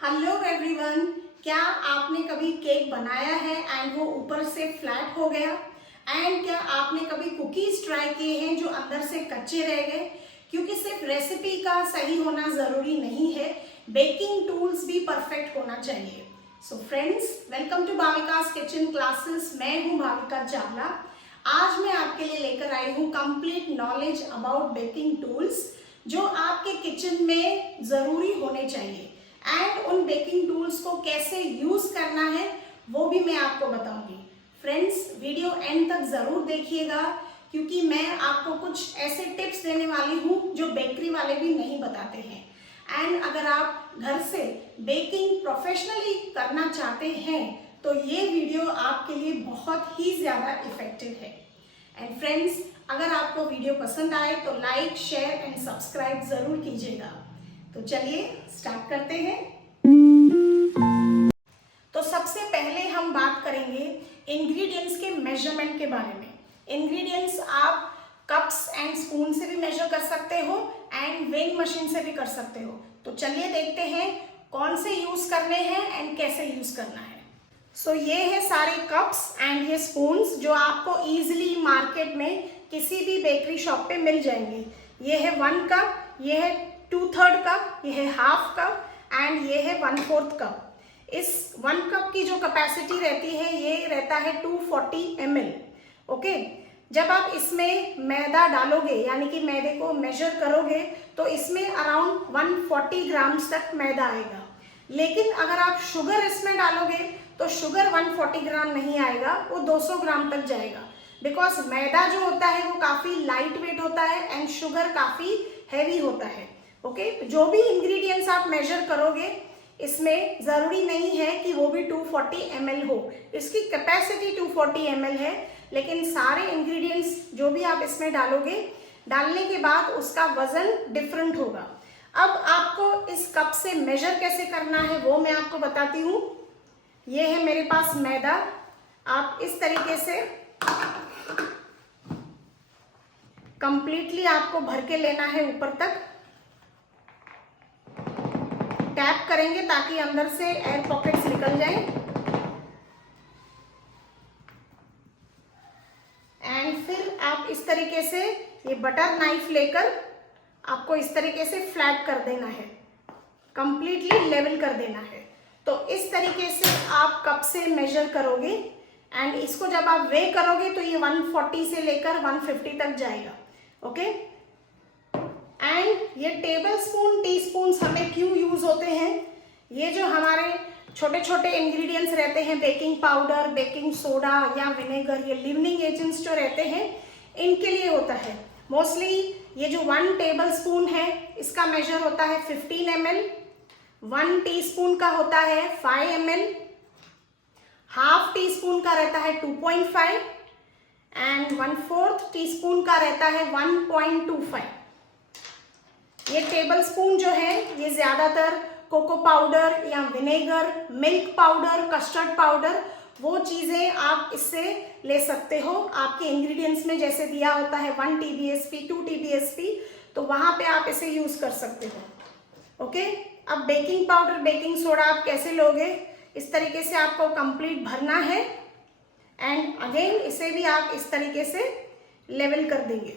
Hello everyone, क्या आपने कभी केक बनाया है एंड वो ऊपर से फ्लैट हो गया? एंड क्या आपने कभी कुकीज ट्राई किए हैं जो अंदर से कच्चे रह गए? क्योंकि सिर्फ रेसिपी का सही होना ज़रूरी नहीं है, बेकिंग टूल्स भी परफेक्ट होना चाहिए। So friends, welcome to Bhavika's kitchen classes. मैं हूँ भाविका चावला। आज मैं आपके लिए लेकर आई हूँ complete knowledge about baking tools जो आपके किचन में ज़रूरी होने चाहिए एंड उन बेकिंग टूल्स को कैसे यूज करना है वो भी मैं आपको बताऊंगी। फ्रेंड्स, वीडियो एंड तक जरूर देखिएगा क्योंकि मैं आपको कुछ ऐसे टिप्स देने वाली हूँ जो बेकरी वाले भी नहीं बताते हैं। एंड अगर आप घर से बेकिंग प्रोफेशनली करना चाहते हैं तो ये वीडियो आपके लिए बहुत ही ज़्यादा इफेक्टिव है। एंड फ्रेंड्स, अगर आपको वीडियो पसंद आए तो लाइक, शेयर एंड सब्सक्राइब ज़रूर कीजिएगा। तो चलिए स्टार्ट करते हैं। तो सबसे पहले हम बात करेंगे इंग्रेडिएंट्स के मेजरमेंट के बारे में। इंग्रेडिएंट्स आप कप्स एंड स्पून से भी मेजर कर सकते हो एंड वेइंग मशीन से भी कर सकते हो। तो चलिए देखते हैं कौन से यूज करने हैं एंड कैसे यूज करना है। सो ये है सारे कप्स एंड ये स्पून्स जो आपको इजीली मार्केट में किसी भी बेकरी शॉप पे मिल जाएंगे। ये है 1 कप, ये है 2/3 कप, ये है हाफ कप एंड ये है 1/4 कप। इस 1 कप की जो कैपेसिटी रहती है ये रहता है 240 ml। ओके, जब आप इसमें मैदा डालोगे यानी कि मैदे को मेजर करोगे तो इसमें अराउंड 140 ग्राम्स तक मैदा आएगा। लेकिन अगर आप शुगर इसमें डालोगे तो शुगर 140 ग्राम नहीं आएगा, वो 200 ग्राम तक जाएगा। बिकॉज मैदा जो होता है वो काफ़ी लाइट वेट होता है एंड शुगर काफ़ी हैवी होता है। ओके, जो भी इंग्रेडिएंट्स आप मेजर करोगे इसमें ज़रूरी नहीं है कि वो भी 240 ml हो। इसकी कैपेसिटी 240 ml है, लेकिन सारे इंग्रेडिएंट्स जो भी आप इसमें डालोगे, डालने के बाद उसका वज़न डिफरेंट होगा। अब आपको इस कप से मेजर कैसे करना है वो मैं आपको बताती हूँ। ये है मेरे पास मैदा। आप इस तरीके से कंप्लीटली आपको भर के लेना है, ऊपर तक टैप करेंगे ताकि अंदर से एयर पॉकेट्स निकल जाएं। एंड फिर आप इस तरीके से ये बटर नाइफ लेकर आपको इस तरीके से फ्लैट कर देना है, कंप्लीटली लेवल कर देना है। तो इस तरीके से आप कप से मेजर करोगे एंड इसको जब आप वे करोगे तो ये 140 से लेकर 150 तक जाएगा। ओके, एंड ये टेबल स्पून, टी स्पून हमें क्यों यूज होते हैं? ये जो हमारे छोटे छोटे इंग्रेडिएंट्स रहते हैं, बेकिंग पाउडर, बेकिंग सोडा या विनेगर, ये लिवनिंग एजेंट्स जो रहते हैं इनके लिए होता है। मोस्टली ये जो 1 टेबल स्पून है इसका मेजर होता है 15 ml, 1 टीस्पून का होता है 5 ml, हाफ टी स्पून का रहता है 2.5 एंड 1/4 टीस्पून का रहता है 1.25। ये टेबल स्पून जो है ये ज़्यादातर कोको पाउडर या vinegar, milk powder, custard powder, वो चीज़ें आप इससे ले सकते हो। आपके इंग्रेडिएंट्स में जैसे दिया होता है 1 TBSP, 2 TBSP, तो वहाँ पे आप इसे यूज़ कर सकते हो। ओके, अब बेकिंग पाउडर, बेकिंग सोडा आप कैसे लोगे? इस तरीके से आपको कंप्लीट भरना है एंड अगेन इसे भी आप इस तरीके से लेवल कर देंगे।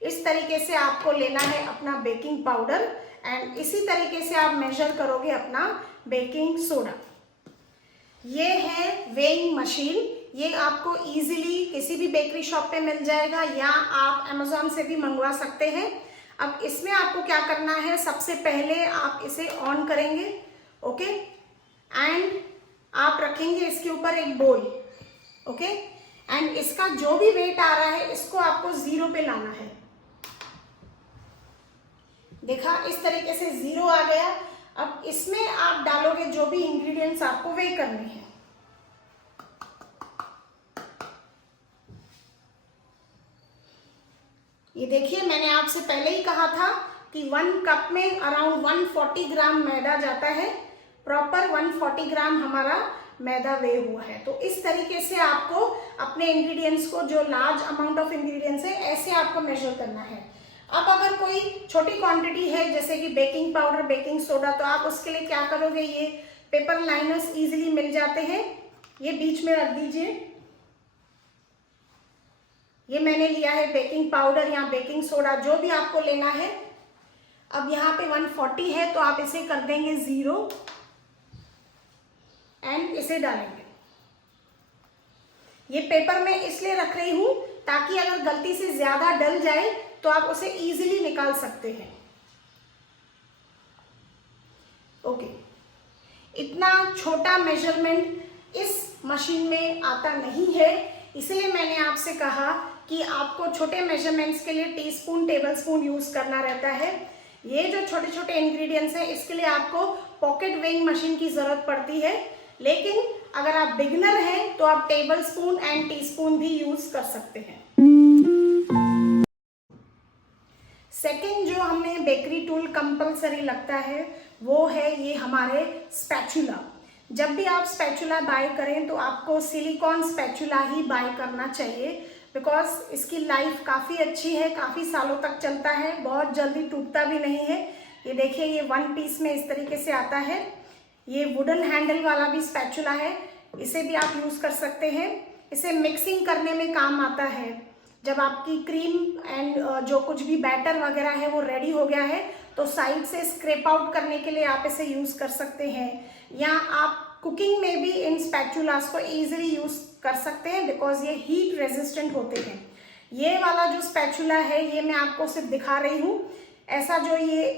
इस तरीके से आपको लेना है अपना बेकिंग पाउडर एंड इसी तरीके से आप मेजर करोगे अपना बेकिंग सोडा। ये है वेइंग मशीन। ये आपको इजीली किसी भी बेकरी शॉप पे मिल जाएगा या आप अमेज़ॉन से भी मंगवा सकते हैं। अब इसमें आपको क्या करना है, सबसे पहले आप इसे ऑन करेंगे। ओके, एंड आप रखेंगे इसके ऊपर एक बोल। ओके, एंड इसका जो भी वेट आ रहा है इसको आपको 0 पे लाना है। देखा, इस तरीके से 0 आ गया। अब इसमें आप डालोगे जो भी इंग्रेडिएंट्स आपको वे करने हैं। ये देखिए, मैंने आपसे पहले ही कहा था कि 1 कप में अराउंड 140 ग्राम मैदा जाता है। प्रॉपर 140 ग्राम हमारा मैदा वे हुआ है। तो इस तरीके से आपको अपने इंग्रेडिएंट्स को, जो लार्ज अमाउंट ऑफ इंग्रेडिएंट्स है, ऐसे आपको मेजर करना है। अब अगर कोई छोटी क्वांटिटी है जैसे कि बेकिंग पाउडर, बेकिंग सोडा, तो आप उसके लिए क्या करोगे, ये पेपर लाइनर्स इजीली मिल जाते हैं, ये बीच में रख दीजिए। ये मैंने लिया है बेकिंग पाउडर या बेकिंग सोडा, जो भी आपको लेना है। अब यहाँ पे 140 है तो आप इसे कर देंगे 0 एंड इसे डालेंगे। ये पेपर मैं इसलिए रख रही हूं ताकि अगर गलती से ज्यादा डल जाए तो आप उसे इजीली निकाल सकते हैं। ओके, इतना छोटा मेजरमेंट इस मशीन में आता नहीं है, इसलिए मैंने आपसे कहा कि आपको छोटे मेजरमेंट्स के लिए टीस्पून, टेबलस्पून यूज करना रहता है। ये जो छोटे छोटे इंग्रेडिएंट्स हैं इसके लिए आपको पॉकेट वेइंग मशीन की जरूरत पड़ती है, लेकिन अगर आप बिगिनर हैं तो आप टेबलस्पून एंड टीस्पून भी यूज कर सकते हैं। सेकेंड जो हमें बेकरी टूल कंपलसरी लगता है वो है ये हमारे स्पैचुला। जब भी आप स्पैचुला बाय करें तो आपको सिलिकॉन स्पैचुला ही बाय करना चाहिए, बिकॉज इसकी लाइफ काफ़ी अच्छी है, काफ़ी सालों तक चलता है, बहुत जल्दी टूटता भी नहीं है। ये देखिए, ये 1 पीस में इस तरीके से आता है। ये वुडन हैंडल वाला भी स्पैचुला है, इसे भी आप यूज़ कर सकते हैं। इसे मिक्सिंग करने में काम आता है। जब आपकी क्रीम एंड जो कुछ भी बैटर वगैरह है वो रेडी हो गया है तो साइड से स्क्रैप आउट करने के लिए आप इसे यूज़ कर सकते हैं, या आप कुकिंग में भी इन स्पैचुलास को इजीली यूज़ कर सकते हैं बिकॉज ये हीट रेजिस्टेंट होते हैं। ये वाला जो स्पैचुला है ये मैं आपको सिर्फ दिखा रही हूँ। ऐसा जो ये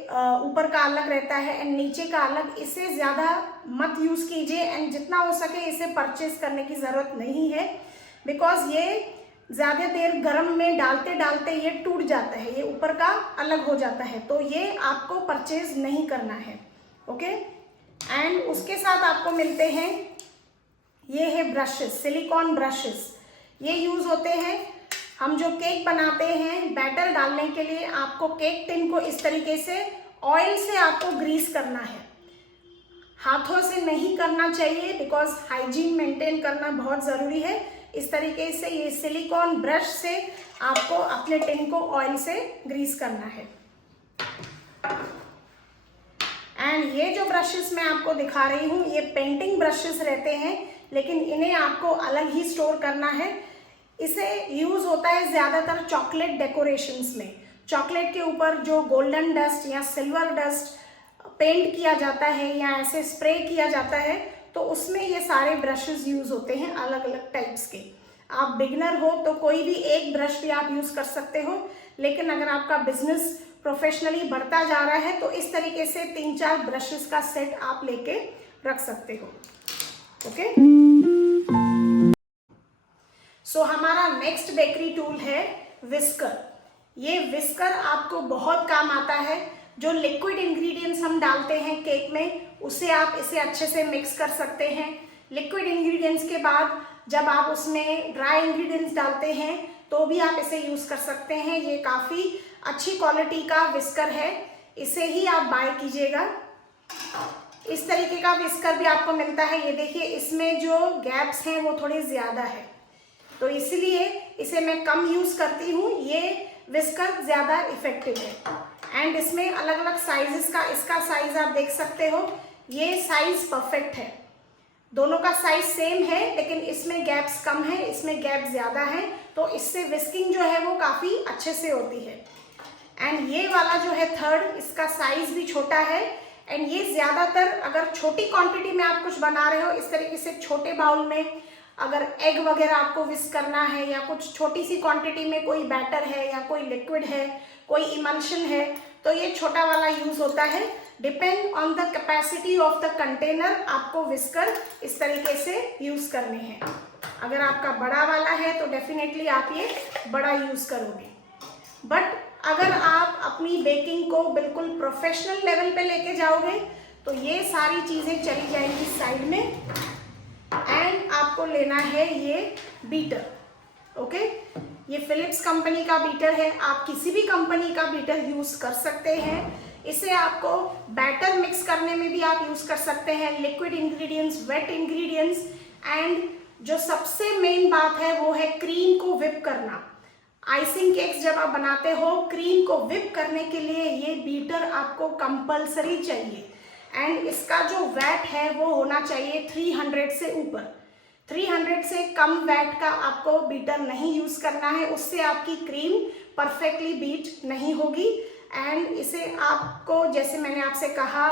ऊपर का अलग रहता है एंड नीचे का अलग, इसे ज़्यादा मत यूज़ कीजिए एंड जितना हो सके इसे परचेज करने की ज़रूरत नहीं है, बिकॉज ये ज़्यादा देर गर्म में डालते डालते ये टूट जाता है, ये ऊपर का अलग हो जाता है, तो ये आपको परचेज नहीं करना है। ओके, एंड उसके साथ आपको मिलते हैं ये है ब्रशेस, सिलिकॉन ब्रशेस। ये यूज़ होते हैं हम जो केक बनाते हैं, बैटर डालने के लिए आपको केक टिन को इस तरीके से ऑयल से आपको ग्रीस करना है, हाथों से नहीं करना चाहिए बिकॉज हाइजीन मेंटेन करना बहुत ज़रूरी है। इस तरीके से ये सिलिकॉन ब्रश से आपको अपने टिन को ऑयल से ग्रीस करना है। एंड ये जो ब्रशेस मैं आपको दिखा रही हूँ ये पेंटिंग ब्रशेस रहते हैं, लेकिन इन्हें आपको अलग ही स्टोर करना है। इसे यूज़ होता है ज़्यादातर चॉकलेट डेकोरेशंस में। चॉकलेट के ऊपर जो गोल्डन डस्ट या सिल्वर डस्ट पेंट किया जाता है या ऐसे स्प्रे किया जाता है तो उसमें ये सारे ब्रशेस यूज़ होते हैं अलग अलग टाइप्स के। आप बिगिनर हो तो कोई भी एक ब्रश भी आप यूज़ कर सकते हो, लेकिन अगर आपका बिजनेस प्रोफेशनली बढ़ता जा रहा है तो इस तरीके से 3-4 ब्रशेस का सेट आप लेके रख सकते हो। ओके, सो हमारा नेक्स्ट बेकरी टूल है विस्कर। ये विस्कर आपको बहुत काम आता है। जो लिक्विड इंग्रेडिएंट्स हम डालते हैं केक में उसे आप इसे अच्छे से मिक्स कर सकते हैं। लिक्विड इंग्रेडिएंट्स के बाद जब आप उसमें ड्राई इंग्रेडिएंट्स डालते हैं तो भी आप इसे यूज़ कर सकते हैं। ये काफ़ी अच्छी क्वालिटी का विस्कर है, इसे ही आप बाय कीजिएगा। इस तरीके का विस्कर भी आपको मिलता है। ये देखिए, इसमें जो गैप्स हैं वो थोड़े ज़्यादा है तो इसलिए इसे मैं कम यूज़ करती हूँ। ये विस्कर ज़्यादा इफेक्टिव है एंड इसमें अलग अलग साइजेस का, इसका साइज आप देख सकते हो, ये साइज परफेक्ट है। दोनों का साइज सेम है लेकिन इसमें गैप्स कम है, इसमें गैप ज़्यादा है, तो इससे विस्किंग जो है वो काफ़ी अच्छे से होती है। एंड ये वाला जो है थर्ड, इसका साइज भी छोटा है एंड ये ज़्यादातर अगर छोटी क्वांटिटी में आप कुछ बना रहे हो, इस तरीके से छोटे बाउल में अगर एग वगैरह आपको विस्क करना है या कुछ छोटी सी क्वांटिटी में कोई बैटर है या कोई लिक्विड है, कोई इमल्शन है, तो ये छोटा वाला यूज़ होता है। Depend on the capacity of the container आपको विस्कर इस तरीके से यूज़ करने हैं। अगर आपका बड़ा वाला है तो डेफिनेटली आप ये बड़ा यूज़ करोगे, बट अगर आप अपनी बेकिंग को बिल्कुल प्रोफेशनल लेवल पे लेके जाओगे तो ये सारी चीज़ें चली जाएंगी साइड में एंड आपको लेना है ये बीटर। ओके, ये फिलिप्स कंपनी का बीटर है, आप किसी भी कंपनी का बीटर यूज़ कर सकते हैं। इसे आपको बैटर मिक्स करने में भी आप यूज़ कर सकते हैं, liquid ingredients, wet ingredients, and जो सबसे मेन बात है वो है क्रीम को विप करना। आइसिंग केक्स जब आप बनाते हो, क्रीम को विप करने के लिए ये बीटर आपको कंपलसरी चाहिए। एंड इसका जो वैट है वो होना चाहिए 300 से ऊपर। 300 से कम वैट का आपको बीटर नहीं यूज करना है, उससे आपकी क्रीम परफेक्टली बीट नहीं होगी। एंड इसे आपको, जैसे मैंने आपसे कहा,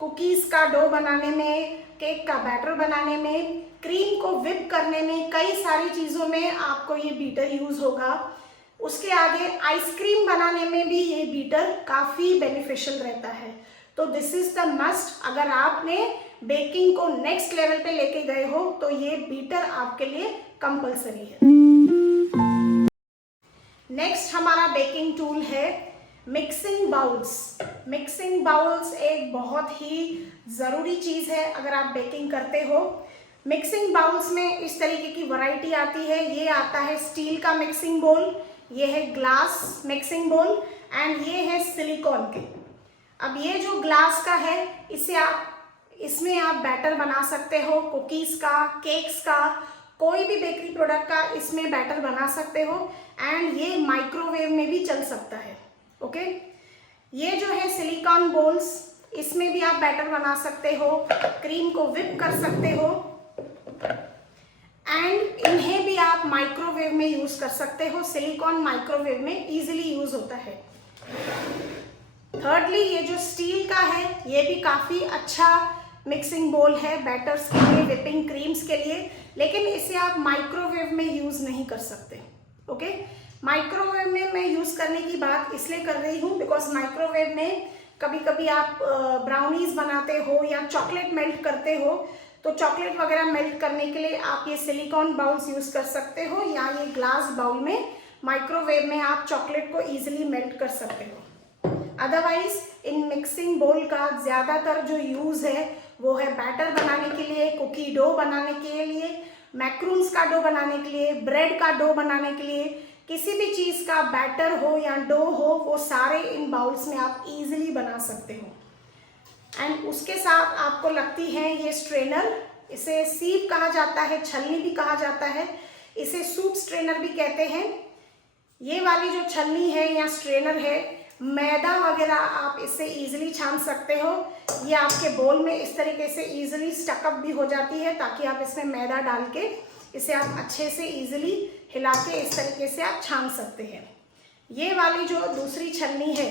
कुकीज का डो बनाने में, केक का बैटर बनाने में, क्रीम को विप करने में, कई सारी चीज़ों में आपको ये बीटर यूज होगा। उसके आगे आइसक्रीम बनाने में भी ये बीटर काफ़ी बेनिफिशियल रहता है। तो दिस इज द मस्ट। अगर आपने बेकिंग को नेक्स्ट लेवल पे लेके गए हो तो ये बीटर आपके लिए कंपलसरी है। नेक्स्ट हमारा बेकिंग टूल है मिक्सिंग बाउल्स। मिक्सिंग बाउल्स एक बहुत ही ज़रूरी चीज़ है अगर आप बेकिंग करते हो। मिक्सिंग बाउल्स में इस तरीके की वैरायटी आती है। ये आता है स्टील का मिक्सिंग बोल, ये है ग्लास मिक्सिंग बोल, एंड ये है सिलिकॉन के। अब ये जो ग्लास का है, इसमें आप बैटर बना सकते हो, कुकीज़ का, केक्स का, कोई भी बेकरी प्रोडक्ट का इसमें बैटर बना सकते हो। एंड ये माइक्रोवेव में भी चल सकता है। ओके, ये जो है सिलिकॉन बोल्स, इसमें भी आप बैटर बना सकते हो, क्रीम को विप कर सकते हो, एंड इन्हें भी आप माइक्रोवेव में यूज कर सकते हो। सिलिकॉन माइक्रोवेव में इजीली यूज होता है। थर्डली, ये जो स्टील का है ये भी काफ़ी अच्छा मिक्सिंग बोल है बैटर्स के लिए, विपिंग क्रीम्स के लिए, लेकिन इसे आप माइक्रोवेव में यूज़ नहीं कर सकते। ओके, माइक्रोवेव में मैं यूज़ करने की बात इसलिए कर रही हूँ बिकॉज माइक्रोवेव में कभी कभी आप ब्राउनीज बनाते हो या चॉकलेट मेल्ट करते हो, तो चॉकलेट वगैरह मेल्ट करने के लिए आप ये सिलिकॉन बाउल्स यूज़ कर सकते हो, या ये ग्लास बाउल में माइक्रोवेव में आप चॉकलेट को ईजिली मेल्ट कर सकते हो। अदरवाइज इन मिक्सिंग बोल का ज़्यादातर जो यूज़ है वो है बैटर बनाने के लिए, कुकी डो बनाने के लिए, मैक्रून्स का डो बनाने के लिए, ब्रेड का डो बनाने के लिए, किसी भी चीज़ का बैटर हो या डो हो, वो सारे इन बाउल्स में आप इजीली बना सकते हो। एंड उसके साथ आपको लगती है ये स्ट्रेनर, इसे सीव कहा जाता है, छलनी भी कहा जाता है, इसे सूप स्ट्रेनर भी कहते हैं। ये वाली जो छलनी है या स्ट्रेनर है, मैदा वगैरह आप इससे इजीली छान सकते हो। ये आपके बोल में इस तरीके से इजीली स्टकअप भी हो जाती है, ताकि आप इसमें मैदा डाल के इसे आप अच्छे से इजीली हिला के इस तरीके से आप छान सकते हैं। ये वाली जो दूसरी छलनी है,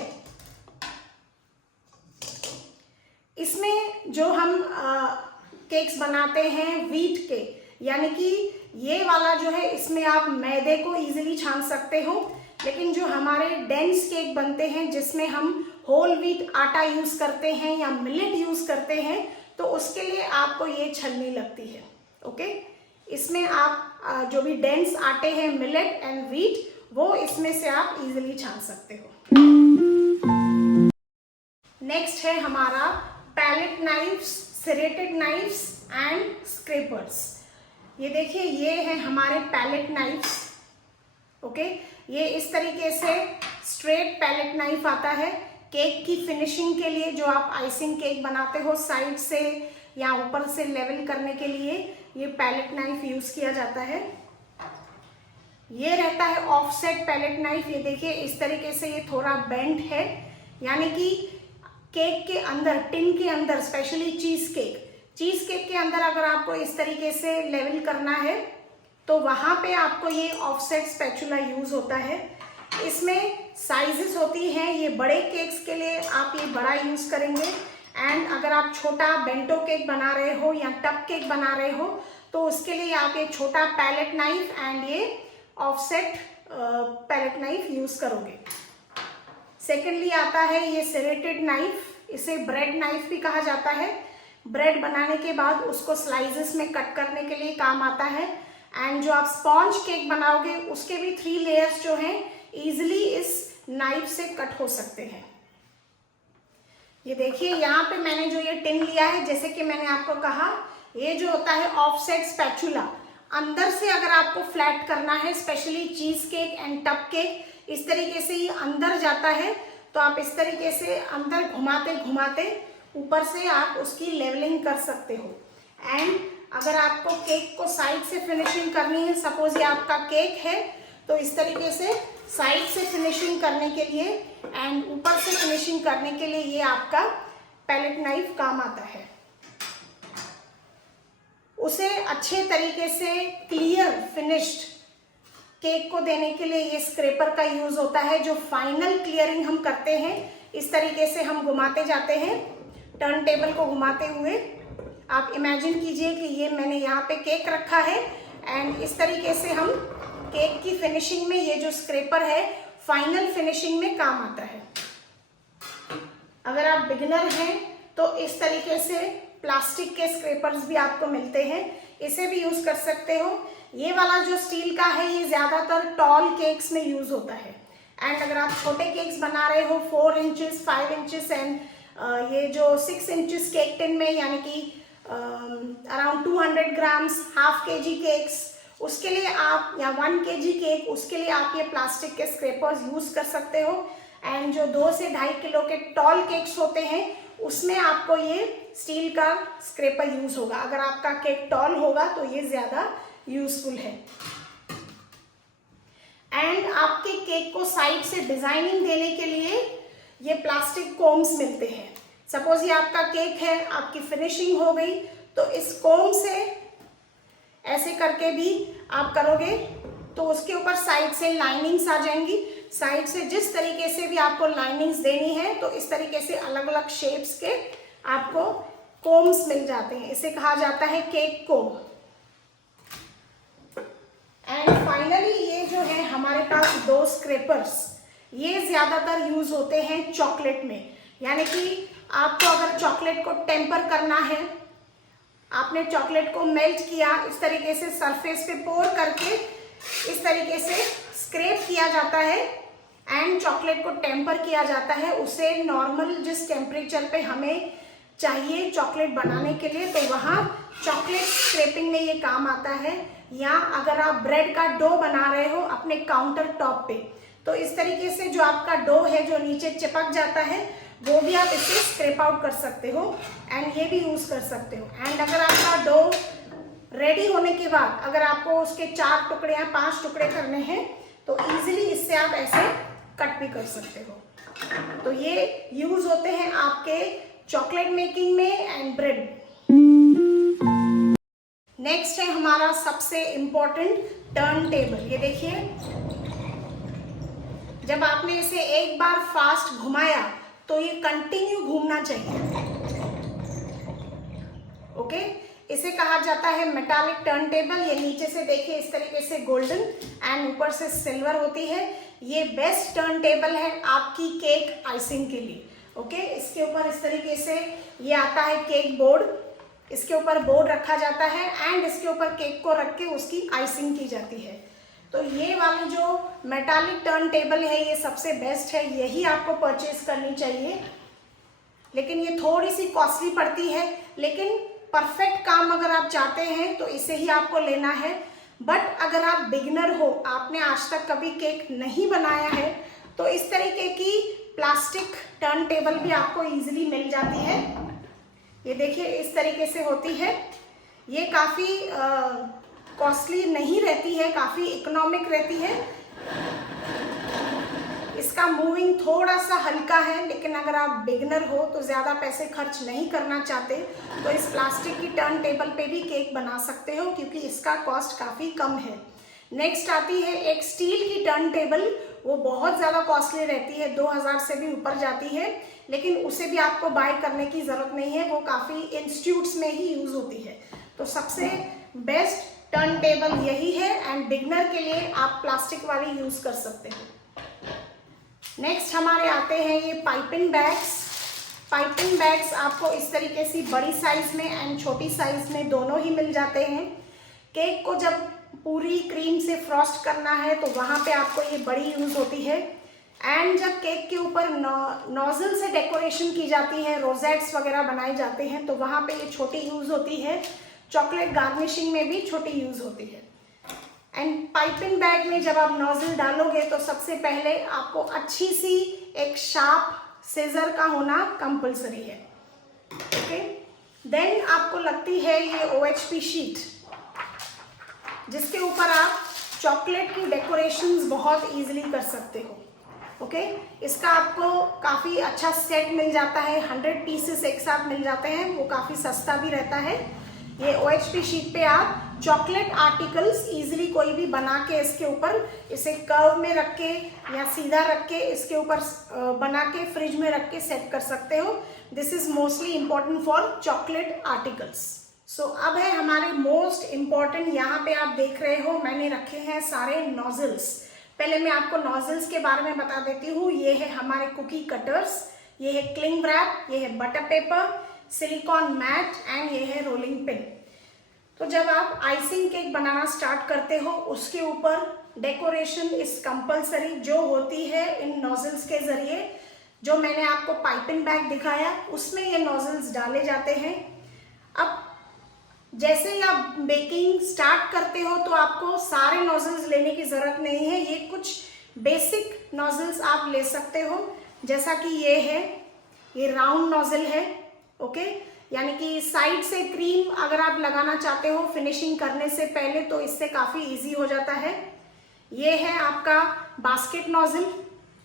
इसमें जो हम केक्स बनाते हैं व्हीट के, यानी कि ये वाला जो है इसमें आप मैदे को इजीली छान सकते हो, लेकिन जो हमारे डेंस केक बनते हैं जिसमें हम होल व्हीट आटा यूज करते हैं या मिलेट यूज करते हैं, तो उसके लिए आपको ये छलनी लगती है। ओके, इसमें आप जो भी डेंस आटे हैं मिलेट एंड व्हीट, वो इसमें से आप इजीली छान सकते हो। नेक्स्ट है हमारा palette knives, serrated knives and scrapers. ये देखिए, ये है हमारे पैलेट नाइफ्स। ओके, ये इस तरीके से स्ट्रेट पैलेट नाइफ आता है केक की फिनिशिंग के लिए। जो आप आइसिंग केक बनाते हो, साइड से या ऊपर से लेवल करने के लिए ये पैलेट नाइफ यूज किया जाता है। ये रहता है ऑफसेट पैलेट नाइफ। ये देखिए, इस तरीके से ये थोड़ा बेंड है, यानी कि केक के अंदर, टिन के अंदर, स्पेशली चीज केक के अंदर अगर आपको इस तरीके से लेवल करना है तो वहां पे आपको ये ऑफसेट स्पैचुला यूज होता है। इसमें साइजेस होती हैं, ये बड़े केक्स के लिए आप ये बड़ा यूज करेंगे, एंड अगर आप छोटा बेंटो केक बना रहे हो या टप केक बना रहे हो तो उसके लिए आप ये छोटा पैलेट नाइफ एंड ये ऑफसेट पैलेट नाइफ यूज करोगे। सेकेंडली आता है ये सेरेटेड नाइफ, इसे ब्रेड नाइफ भी कहा जाता है। ब्रेड बनाने के बाद उसको स्लाइसेस में कट करने के लिए काम आता है, एंड जो आप स्पॉन्ज केक बनाओगे उसके भी 3 लेयर्स जो हैं इजिली इस नाइफ से कट हो सकते हैं। ये देखिए, यहाँ पे मैंने जो ये टिन लिया है, जैसे कि मैंने आपको कहा, ये जो होता है ऑफसेट स्पैचुला, अंदर से अगर आपको फ्लैट करना है, specially cheese cake and tub cake, इस तरीके से ये अंदर जाता है, तो आप इस तरीके से अंदर घुमाते घुमाते ऊपर से आप उसकी लेवलिंग कर सकते हो। एंड अगर आपको केक को साइड से फिनिशिंग करनी है, सपोज ये आपका केक है, तो इस तरीके से साइड से फिनिशिंग करने के लिए एंड ऊपर से फिनिशिंग करने के लिए ये आपका पैलेट नाइफ काम आता है। उसे अच्छे तरीके से क्लियर फिनिश्ड केक को देने के लिए ये स्क्रैपर का यूज होता है। जो फाइनल क्लियरिंग हम करते हैं, इस तरीके से हम घुमाते जाते हैं, टर्न टेबल को घुमाते हुए। आप इमेजिन कीजिए कि ये मैंने यहाँ पे केक रखा है एंड इस तरीके से हम केक की फिनिशिंग में ये जो स्क्रैपर है फाइनल फिनिशिंग में काम आता है। अगर आप बिगिनर हैं तो इस तरीके से प्लास्टिक के स्क्रैपर्स भी आपको मिलते हैं, इसे भी यूज कर सकते हो। ये वाला जो स्टील का है ये ज्यादातर टॉल केक्स में यूज होता है एंड अगर आप छोटे केक्स बना रहे हो 4 इंचेस 5 इंचेस एंड ये जो 6 इंचेस केक टिन में यानी कि around 200 grams half KG cakes, उसके लिए आप या 1 केजी केक, उसके लिए आप ये प्लास्टिक के स्क्रैपर्स यूज कर सकते हो। एंड जो 2 से 2.5 किलो के टॉल केक्स होते हैं उसमें आपको ये स्टील का स्क्रैपर यूज होगा। अगर आपका केक टॉल होगा तो ये ज्यादा यूजफुल है। एंड आपके केक को साइड से डिजाइनिंग देने के लिए ये प्लास्टिक कोम्स मिलते हैं। सपोज ये आपका केक है, आपकी फिनिशिंग हो गई तो इस कोम से ऐसे करके भी आप करोगे तो उसके ऊपर साइड से लाइनिंग्स आ जाएंगी। साइड से जिस तरीके से भी आपको लाइनिंग्स देनी है तो इस तरीके से अलग अलग शेप्स के आपको कोम्स मिल जाते हैं। इसे कहा जाता है केक कोम। एंड फाइनली ये जो है हमारे पास 2 स्क्रैपर्स, ये ज्यादातर यूज होते हैं चॉकलेट में। यानी कि आपको अगर चॉकलेट को टेम्पर करना है, आपने चॉकलेट को मेल्ट किया, इस तरीके से सरफेस पे पोर करके इस तरीके से स्क्रैप किया जाता है एंड चॉकलेट को टेम्पर किया जाता है। उसे नॉर्मल जिस टेम्परेचर पे हमें चाहिए चॉकलेट बनाने के लिए, तो वहाँ चॉकलेट स्क्रैपिंग में ये काम आता है। या अगर आप ब्रेड का डो बना रहे हो अपने काउंटर टॉप पे, तो इस तरीके से जो आपका डो है जो नीचे चिपक जाता है वो भी आप इसे स्क्रैप आउट कर सकते हो एंड ये भी यूज कर सकते हो। एंड अगर आपका डो रेडी होने के बाद अगर आपको उसके 4 टुकड़े या 5 टुकड़े करने हैं तो इजीली इससे आप ऐसे कट भी कर सकते हो। तो ये यूज होते हैं आपके चॉकलेट मेकिंग में एंड ब्रेड। नेक्स्ट है हमारा सबसे इंपॉर्टेंट टर्न टेबल। ये देखिए, जब आपने इसे एक बार फास्ट घुमाया तो ये कंटिन्यू घूमना चाहिए। ओके, इसे कहा जाता है मेटालिक टर्न टेबल। ये नीचे से देखिए इस तरीके से गोल्डन एंड ऊपर से सिल्वर होती है। ये बेस्ट टर्न टेबल है आपकी केक आइसिंग के लिए। ओके, इसके ऊपर इस तरीके से ये आता है केक बोर्ड, इसके ऊपर बोर्ड रखा जाता है एंड इसके ऊपर केक को रख के उसकी आइसिंग की जाती है। तो ये वाली जो मेटालिक टर्न टेबल है ये सबसे बेस्ट है, यही आपको परचेज करनी चाहिए। लेकिन ये थोड़ी सी कॉस्टली पड़ती है, लेकिन परफेक्ट काम अगर आप चाहते हैं तो इसे ही आपको लेना है। बट अगर आप बिगिनर हो, आपने आज तक कभी केक नहीं बनाया है, तो इस तरीके की प्लास्टिक टर्न टेबल भी आपको इजीली मिल जाती है। ये देखिए इस तरीके से होती है। ये काफ़ी कॉस्टली नहीं रहती है, काफ़ी इकोनॉमिक रहती है। इसका मूविंग थोड़ा सा हल्का है, लेकिन अगर आप बिगिनर हो तो ज़्यादा पैसे खर्च नहीं करना चाहते तो इस प्लास्टिक की टर्न टेबल पे भी केक बना सकते हो, क्योंकि इसका कॉस्ट काफ़ी कम है। नेक्स्ट आती है एक स्टील की टर्न टेबल। वो बहुत ज़्यादा कॉस्टली रहती है, 2000 से भी ऊपर जाती है, लेकिन उसे भी आपको बाय करने की ज़रूरत नहीं है, वो काफ़ी इंस्टीट्यूट्स में ही यूज़ होती है। तो सबसे बेस्ट टर्न टेबल यही है एंड बिगिनर के लिए आप प्लास्टिक वाली यूज़ कर सकते हैं। नेक्स्ट हमारे आते हैं ये पाइपिंग बैग्स। पाइपिंग बैग्स आपको इस तरीके से बड़ी साइज में एंड छोटी साइज में दोनों ही मिल जाते हैं। केक को जब पूरी क्रीम से फ्रॉस्ट करना है तो वहाँ पे आपको ये बड़ी यूज होती है। एंड जब केक के ऊपर नोजल से डेकोरेशन की जाती है, रोजेट्स वगैरह बनाए जाते हैं, तो वहाँ पे ये छोटी यूज होती है। चॉकलेट गार्निशिंग में भी छोटी यूज होती है। एंड पाइपिंग बैग में जब आप नोजल डालोगे तो सबसे पहले आपको अच्छी सी एक शार्प सीजर का होना कंपलसरी है। ओके, देन आपको लगती है ये OHP शीट, जिसके ऊपर आप चॉकलेट की डेकोरेशंस बहुत इजीली कर सकते हो। ओके, इसका आपको काफ़ी अच्छा सेट मिल जाता है, 100 पीसेस एक साथ मिल जाते हैं, वो काफ़ी सस्ता भी रहता है। ये OHP शीट पे आप चॉकलेट आर्टिकल्स इजीली कोई भी बना के इसके ऊपर इसे कर्व में रख के या सीधा रख के इसके ऊपर बना के फ्रिज में रख के सेट कर सकते हो। This is mostly important for chocolate articles. So अब है हमारे मोस्ट इम्पॉर्टेंट, यहाँ पे आप देख रहे हो मैंने रखे हैं सारे नॉजल्स। पहले मैं आपको नॉजल्स के बारे में बता देती हूँ। ये है हमारे कुकी कटर्स, ये है क्लिंग रैप, ये है butter paper, silicone mat and ये है रोलिंग पिन। तो जब आप आइसिंग केक बनाना स्टार्ट करते हो उसके ऊपर डेकोरेशन इज कंपल्सरी जो होती है इन नॉजल्स के जरिए। जो मैंने आपको पाइपिंग बैग दिखाया उसमें ये नॉजल्स डाले जाते हैं। अब जैसे ही आप बेकिंग स्टार्ट करते हो तो आपको सारे नॉजल्स लेने की जरूरत नहीं है, ये कुछ बेसिक नॉजल्स आप ले सकते हो। जैसा कि ये है, ये राउंड नॉजल है। ओके, यानी कि साइड से क्रीम अगर आप लगाना चाहते हो फिनिशिंग करने से पहले तो इससे काफ़ी इजी हो जाता है। ये है आपका बास्केट नॉजल,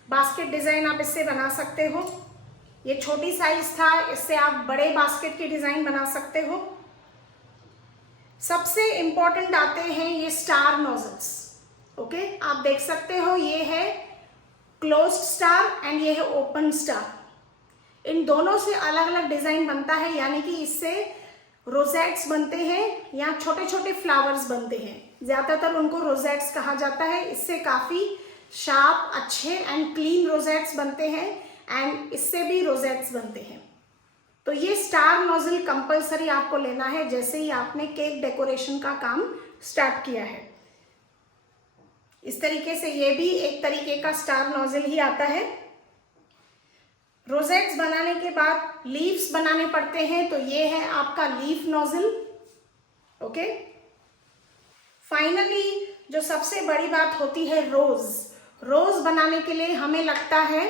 बास्केट डिज़ाइन आप इससे बना सकते हो। ये छोटी साइज था, इससे आप बड़े बास्केट की डिज़ाइन बना सकते हो। सबसे इम्पॉर्टेंट आते हैं ये स्टार नॉजल्स। ओके, आप देख सकते हो ये है क्लोज्ड स्टार एंड ये है ओपन स्टार। इन दोनों से अलग अलग डिजाइन बनता है, यानी कि इससे रोजेट्स बनते हैं या छोटे छोटे फ्लावर्स बनते हैं। ज्यादातर उनको रोजेट्स कहा जाता है। इससे काफी शार्प, अच्छे एंड क्लीन रोजेट्स बनते हैं एंड इससे भी रोजेट्स बनते हैं। तो ये स्टार नोजल कंपलसरी आपको लेना है जैसे ही आपने केक डेकोरेशन का काम स्टार्ट किया है। इस तरीके से ये भी एक तरीके का स्टार नोजल ही आता है। रोजेट्स बनाने के बाद लीव्स बनाने पड़ते हैं, तो ये है आपका लीफ नोजल। ओके, फाइनली जो सबसे बड़ी बात होती है रोज। रोज बनाने के लिए हमें लगता है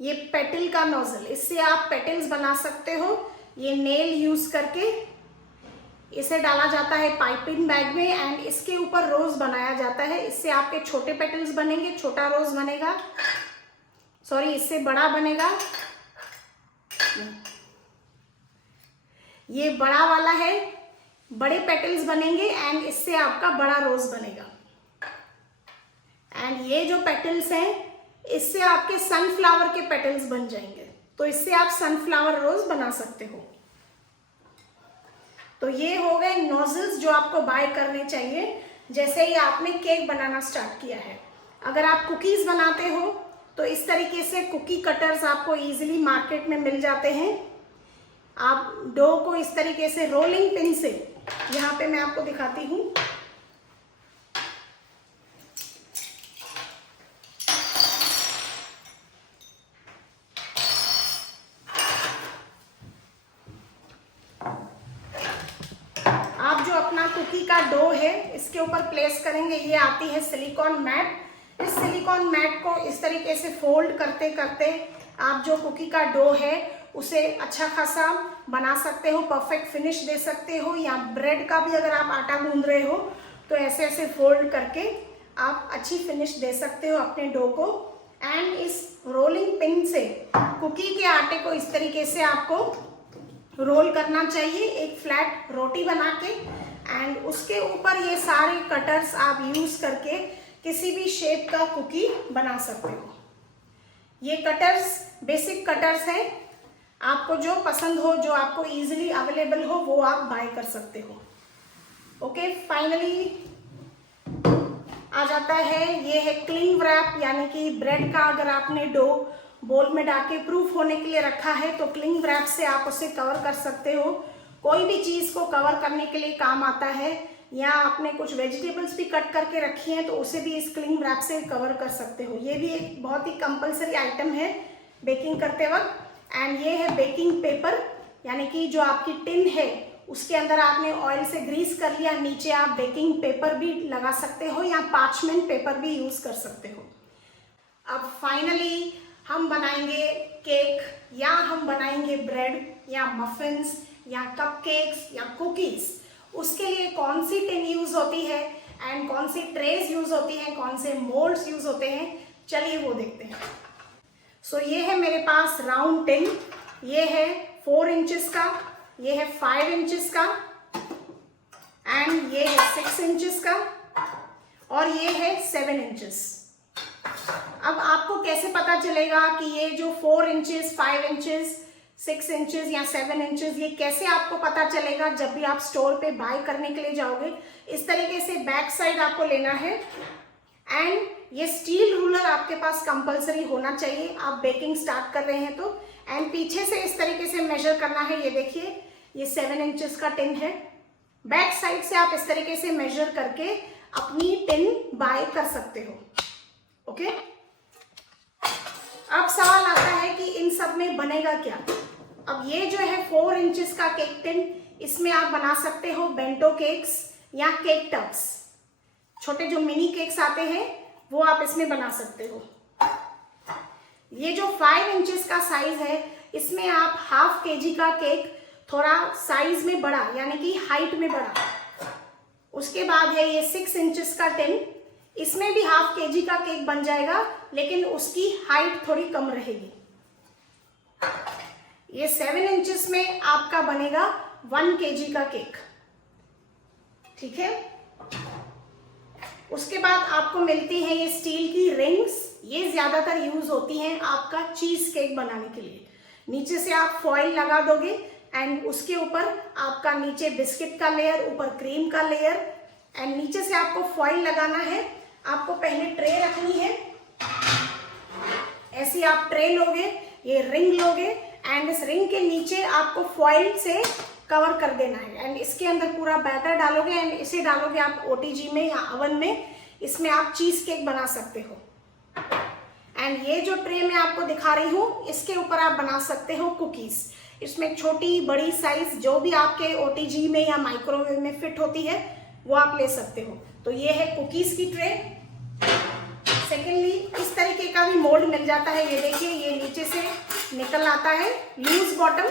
ये पेटल का नोजल। इससे आप पेटल्स बना सकते हो। ये नेल यूज करके इसे डाला जाता है पाइपिंग बैग में एंड इसके ऊपर रोज बनाया जाता है। इससे आपके छोटे पेटल्स बनेंगे, छोटा रोज बनेगा, सॉरी इससे बड़ा बनेगा। ये बड़ा वाला है, बड़े पेटल्स बनेंगे एंड इससे आपका बड़ा रोज बनेगा। एंड ये जो पेटल्स हैं इससे आपके सनफ्लावर के पेटल्स बन जाएंगे, तो इससे आप सनफ्लावर रोज बना सकते हो। तो ये हो गए नोजल्स जो आपको बाय करने चाहिए जैसे ही आपने केक बनाना स्टार्ट किया है। अगर आप कुकीज बनाते हो तो इस तरीके से कुकी कटर्स आपको इजीली मार्केट में मिल जाते हैं। आप डो को इस तरीके से रोलिंग पिन से, यहाँ पे मैं आपको दिखाती हूँ, आप जो अपना कुकी का डो है इसके ऊपर प्लेस करेंगे। ये आती है सिलिकॉन मैट। इस सिलिकॉन मैट को इस तरीके से फोल्ड करते करते आप जो कुकी का डो है उसे अच्छा खासा बना सकते हो, परफेक्ट फिनिश दे सकते हो। या ब्रेड का भी अगर आप आटा गूंद रहे हो तो ऐसे ऐसे फोल्ड करके आप अच्छी फिनिश दे सकते हो अपने डो को। एंड इस रोलिंग पिन से कुकी के आटे को इस तरीके से आपको रोल करना चाहिए, एक फ्लैट रोटी बना के। एंड उसके ऊपर ये सारे कटर्स आप यूज करके किसी भी शेप का कुकी बना सकते हो। ये कटर्स बेसिक कटर्स हैं, आपको जो पसंद हो, जो आपको इजीली अवेलेबल हो वो आप बाय कर सकते हो। ओके, फाइनली आ जाता है, ये है क्लिंग रैप, यानी कि ब्रेड का अगर आपने डो बोल में डाल के प्रूफ होने के लिए रखा है तो क्लिंग रैप से आप उसे कवर कर सकते हो। कोई भी चीज को कवर करने के लिए काम आता है, या आपने कुछ वेजिटेबल्स भी कट करके रखी हैं तो उसे भी इस क्लिंग रैप से कवर कर सकते हो। ये भी एक बहुत ही कंपलसरी आइटम है बेकिंग करते वक्त। एंड ये है बेकिंग पेपर, यानी कि जो आपकी टिन है उसके अंदर आपने ऑयल से ग्रीस कर लिया, नीचे आप बेकिंग पेपर भी लगा सकते हो या पार्चमेंट पेपर भी यूज कर सकते हो। अब फाइनली हम बनाएंगे केक, या हम बनाएंगे ब्रेड या मफिन्स या कपकेक्स या कुकीज। उसके लिए कौन सी टिन यूज होती है, एंड कौन सी ट्रेज यूज होती हैं, कौन से मोल्ड्स यूज होते हैं, चलिए वो देखते हैं। सो ये है मेरे पास राउंड टिन, ये है 4 इंचेस का, ये है 5 इंचेस का एंड ये है 6 इंचेस का और ये है 7 इंचेस। अब आपको कैसे पता चलेगा कि ये जो 4 इंचेस, 5 इंचेस, 6 इंचेस या 7 इंचेस, ये कैसे आपको पता चलेगा? जब भी आप स्टोर पे बाय करने के लिए जाओगे, इस तरीके से बैक साइड आपको लेना है एंड ये स्टील रूलर आपके पास कंपलसरी होना चाहिए, आप बेकिंग स्टार्ट कर रहे हैं तो। एंड पीछे से इस तरीके से मेजर करना है। ये देखिए, ये 7 इंचेस का टिन है। बैक साइड से आप इस तरीके से मेजर करके अपनी टिन बाय कर सकते हो। ओके, अब सवाल आता है कि इन सब में बनेगा क्या? अब ये जो है 4 इंचेस का केक टिन, इसमें आप बना सकते हो बेंटो केक्स या केक टब्स। छोटे जो मिनी केक्स आते हैं वो आप इसमें बना सकते हो। ये जो 5 इंचेस का साइज है, इसमें आप ½ kg का केक, थोड़ा साइज में बड़ा यानी कि हाइट में बड़ा। उसके बाद है ये 6 इंचेस का टिन, इसमें भी ½ kg का केक बन जाएगा, लेकिन उसकी हाइट थोड़ी कम रहेगी। ये 7 इंचेस में आपका बनेगा 1 kg का केक। ठीक है, उसके बाद आपको मिलती है ये स्टील की रिंग्स। ये ज्यादातर यूज होती हैं आपका चीज केक बनाने के लिए। नीचे से आप फॉइल लगा दोगे एंड उसके ऊपर आपका नीचे बिस्किट का लेयर, ऊपर क्रीम का लेयर एंड नीचे से आपको फॉइल लगाना है। आपको पहले ट्रे रखनी है, ऐसी आप ट्रे लोगे, ये रिंग लोगे एंड इस रिंग के नीचे आपको फॉइल से कवर कर देना है एंड इसके अंदर पूरा बैटर डालोगे एंड इसे डालोगे आप ओटीजी में या ओवन में। इसमें आप चीज केक बना सकते हो। एंड ये जो ट्रे मैं आपको दिखा रही हूँ, इसके ऊपर आप बना सकते हो कुकीज। इसमें छोटी बड़ी साइज जो भी आपके ओटीजी में या माइक्रोवेव में फिट होती है वो आप ले सकते हो। तो ये है कुकीज की ट्रे। सेकेंडली, इस तरीके का भी मोल्ड मिल जाता है। ये देखिए, ये नीचे से निकल आता है, लूज बॉटम,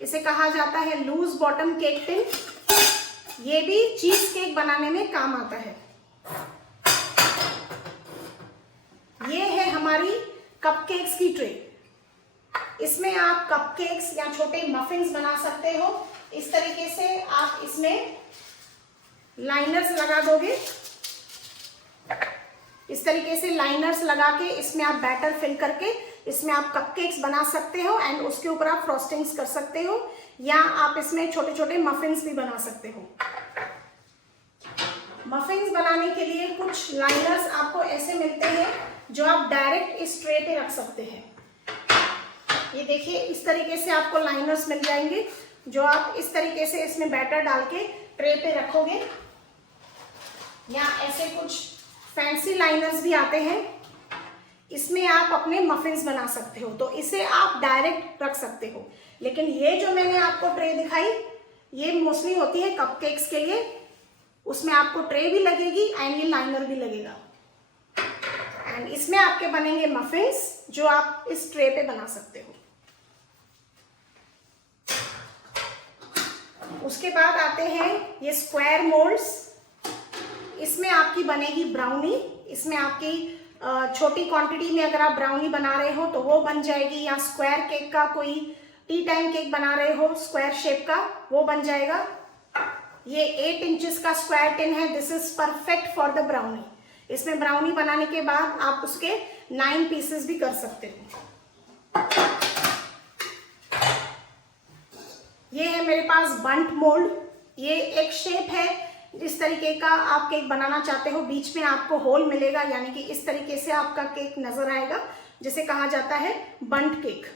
इसे कहा जाता है लूज बॉटम केक टिन। ये भी चीज केक बनाने में काम आता है। ये है हमारी कपकेक्स की ट्रे। इसमें आप कपकेक्स या छोटे मफिन्स बना सकते हो। इस तरीके से आप इसमें लाइनर्स लगा दोगे। इस तरीके से लाइनर्स लगा के इसमें आप बैटर फिल करके इसमें आप कपकेक्स बना सकते हो एंड उसके ऊपर आप फ्रॉस्टिंग्स कर सकते हो, या आप इसमें छोटे छोटे मफिन्स भी बना सकते हो। मफिन्स बनाने के लिए कुछ लाइनर्स आपको ऐसे मिलते हैं जो आप डायरेक्ट इस ट्रे पे रख सकते हैं। ये देखिए, इस तरीके से आपको लाइनर्स मिल जाएंगे जो आप इस तरीके से इसमें बैटर डाल के ट्रे पे रखोगे, या ऐसे कुछ फैंसी लाइनर्स भी आते हैं, इसमें आप अपने मफिन्स बना सकते हो। तो इसे आप डायरेक्ट रख सकते हो। लेकिन ये जो मैंने आपको ट्रे दिखाई, ये मोस्टली होती है कपकेक्स के लिए। उसमें आपको ट्रे भी लगेगी एंड ये लाइनर भी लगेगा एंड इसमें आपके बनेंगे मफिन्स जो आप इस ट्रे पे बना सकते हो। उसके बाद आते हैं ये स्क्वायर मोल्ड्स। इसमें आपकी बनेगी ब्राउनी। इसमें आपकी छोटी क्वांटिटी में अगर आप ब्राउनी बना रहे हो तो वो बन जाएगी, या स्क्वायर केक का कोई टी टाइम केक बना रहे हो स्क्वायर शेप का, वो बन जाएगा। ये 8 इंचेस का स्क्वायर टिन है। This is perfect for the brownie. इसमें ब्राउनी बनाने के बाद आप उसके 9 पीसेस भी कर सकते हो। ये है मेरे पास बंट मोल्ड। ये एक शेप है, जिस तरीके का आप केक बनाना चाहते हो बीच में आपको होल मिलेगा, यानी कि इस तरीके से आपका केक नजर आएगा, जिसे कहा जाता है बंट केक।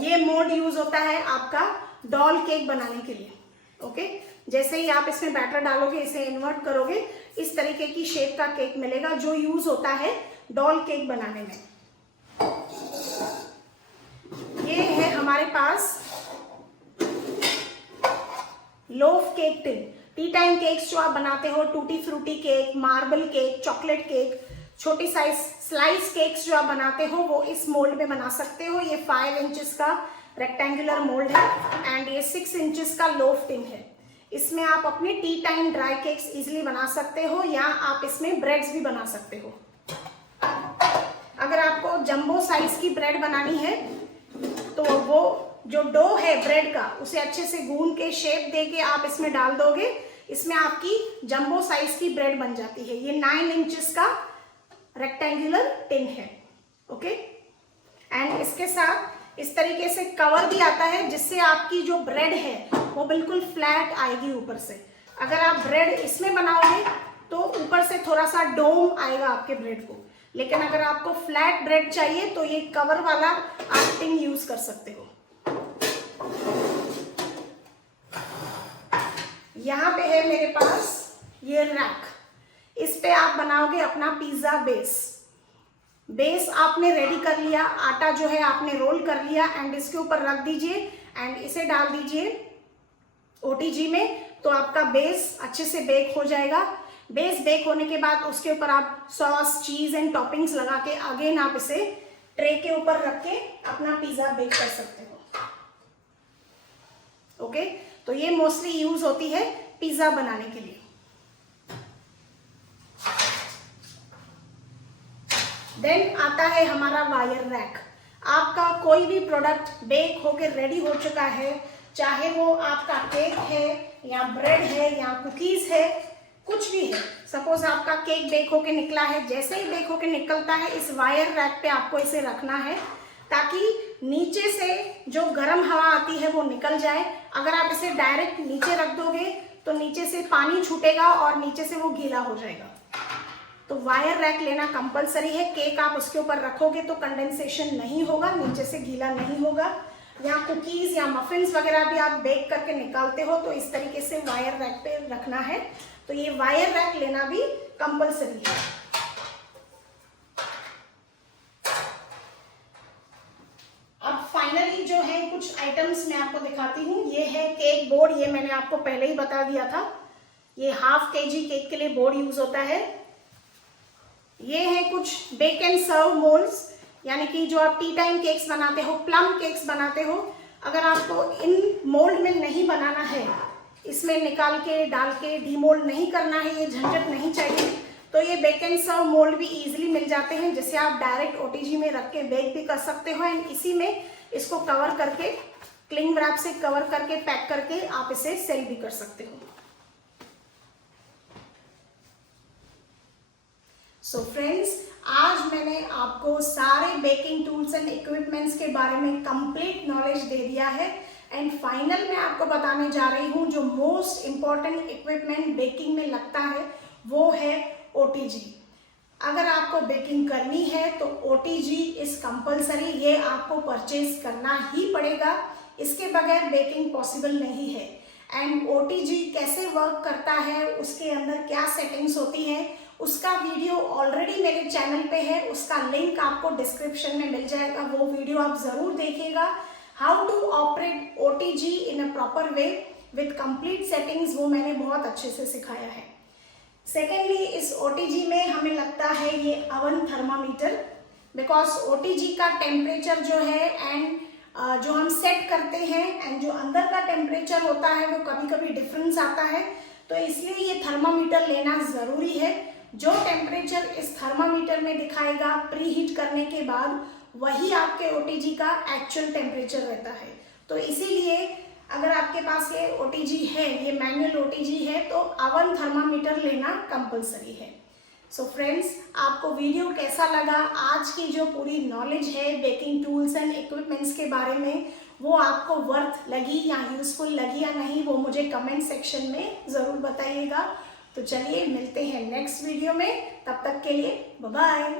ये मोल्ड यूज होता है आपका डॉल केक बनाने के लिए। ओके, जैसे ही आप इसमें बैटर डालोगे, इसे इन्वर्ट करोगे, इस तरीके की शेप का केक मिलेगा जो यूज होता है डॉल केक बनाने में। ये है हमारे पास loaf cake tin. Tea time cakes जो आप बनाते हो, tutti frutti cake, marble cake, chocolate cake, छोटी साइज स्लाइस केक्स जो आप बनाते हो वो इस मोल्ड में बना सकते हो। ये 5 इंचेस का रेक्टेंगुलर मोल्ड है एंड ये 6 इंचेस का लोफ टिन है। इसमें आप अपने T time dry cakes easily बना सकते हो, या आप इसमें ब्रेड्स भी बना सकते हो। अगर आपको जंबो साइज की ब्रेड बनानी है तो वो जो डो है ब्रेड का उसे अच्छे से गूंद के शेप दे के आप इसमें डाल दोगे, इसमें आपकी जंबो साइज की ब्रेड बन जाती है। ये 9 इंचेस का रेक्टेंगुलर टिन है। ओके, एंड इसके साथ इस तरीके से कवर भी आता है जिससे आपकी जो ब्रेड है वो बिल्कुल फ्लैट आएगी ऊपर से। अगर आप ब्रेड इसमें बनाओगे तो ऊपर से थोड़ा सा डोम आएगा आपके ब्रेड को, लेकिन अगर आपको फ्लैट ब्रेड चाहिए तो ये कवर वाला आप टिन यूज कर सकते हो। यहाँ पे है मेरे पास ये रैक, इस पे आप बनाओगे अपना पिज्जा बेस आपने रेडी कर लिया, आटा जो है आपने रोल कर लिया एंड इसके ऊपर रख दीजिए एंड इसे डाल दीजिए ओटीजी में, तो आपका बेस अच्छे से बेक हो जाएगा। बेस बेक होने के बाद उसके ऊपर आप सॉस, चीज एंड टॉपिंग्स लगा के अगेन आप इसे ट्रे के ऊपर रख के अपना पिज्जा बेक कर सकते हो। ओके, तो ये मोस्टली यूज होती है पिज्जा बनाने के लिए। देन आता है हमारा वायर रैक। आपका कोई भी प्रोडक्ट बेक होकर रेडी हो चुका है, चाहे वो आपका केक है या ब्रेड है या कुकीज है, कुछ भी है। सपोज आपका केक बेक होके निकला है, जैसे ही बेक होके निकलता है इस वायर रैक पे आपको इसे रखना है ताकि नीचे से जो गर्म हवा आती है वो निकल जाए। अगर आप इसे डायरेक्ट नीचे रख दोगे तो नीचे से पानी छूटेगा और नीचे से वो गीला हो जाएगा। तो वायर रैक लेना कंपलसरी है। केक आप उसके ऊपर रखोगे तो कंडेंसेशन नहीं होगा, नीचे से गीला नहीं होगा। या कुकीज या मफिन्स वगैरह भी आप बेक करके निकालते हो तो इस तरीके से वायर रैक पे रखना है। तो ये वायर रैक लेना भी कंपलसरी है। अब फाइनली जो है कुछ आइटम्स मैं आपको दिखाती हूँ। ये है केक बोर्ड, ये मैंने आपको पहले ही बता दिया था। ये 1/2 kg केक के लिए बोर्ड यूज होता है। ये है कुछ बेक एंड सर्व मोल्ड्स, यानी कि जो आप टी टाइम केक्स बनाते हो, प्लम केक्स बनाते हो, अगर आपको इन मोल्ड में नहीं बनाना है, इसमें निकाल के डाल के डीमोल्ड नहीं करना है, ये झंझट नहीं चाहिए, तो ये बेक एंड सर्व मोल्ड भी इजीली मिल जाते हैं, जिसे आप डायरेक्ट ओटीजी में रख के बेक भी कर सकते हो एंड इसी में इसको कवर करके क्लिंग रैप से कवर करके पैक करके आप इसे सेल भी कर सकते हो। सो फ्रेंड्स, आज मैंने आपको सारे बेकिंग टूल्स एंड इक्विपमेंट्स के बारे में कंप्लीट नॉलेज दे दिया है एंड फाइनल मैं आपको बताने जा रही हूँ जो मोस्ट इम्पॉर्टेंट इक्विपमेंट बेकिंग में लगता है वो है ओटीजी। अगर आपको बेकिंग करनी है तो ओटीजी इज कंपलसरी, ये आपको परचेज करना ही पड़ेगा, इसके बगैर बेकिंग पॉसिबल नहीं है। एंड ओटीजी कैसे वर्क करता है, उसके अंदर क्या सेटिंग्स होती हैं, उसका वीडियो ऑलरेडी मेरे चैनल पे है, उसका लिंक आपको डिस्क्रिप्शन में मिल जाएगा, वो वीडियो आप जरूर देखिएगा। How to operate OTG in a proper way with complete settings, वो मैंने बहुत अच्छे से सिखाया है। सेकेंडली, इस ओटीजी में हमें लगता है ये अवन थर्मामीटर, बिकॉज ओटीजी का टेम्परेचर जो है एंड जो हम सेट करते हैं एंड जो अंदर का टेम्परेचर होता है वो कभी कभी डिफरेंस आता है, तो इसलिए ये थर्मामीटर लेना ज़रूरी है। जो टेम्परेचर इस थर्मामीटर में दिखाएगा प्री हीट करने के बाद, वही आपके ओटीजी का एक्चुअल टेम्परेचर रहता है। तो इसीलिए अगर आपके पास ये ओटीजी है, ये मैनुअल ओटीजी है, तो अवन थर्मामीटर लेना कंपलसरी है। सो फ्रेंड्स, आपको वीडियो कैसा लगा? आज की जो पूरी नॉलेज है बेकिंग टूल्स एंड इक्विपमेंट्स के बारे में, वो आपको वर्थ लगी या यूजफुल लगी या नहीं, वो मुझे कमेंट सेक्शन में ज़रूर बताइएगा। तो चलिए मिलते हैं नेक्स्ट वीडियो में, तब तक के लिए बाय बाय।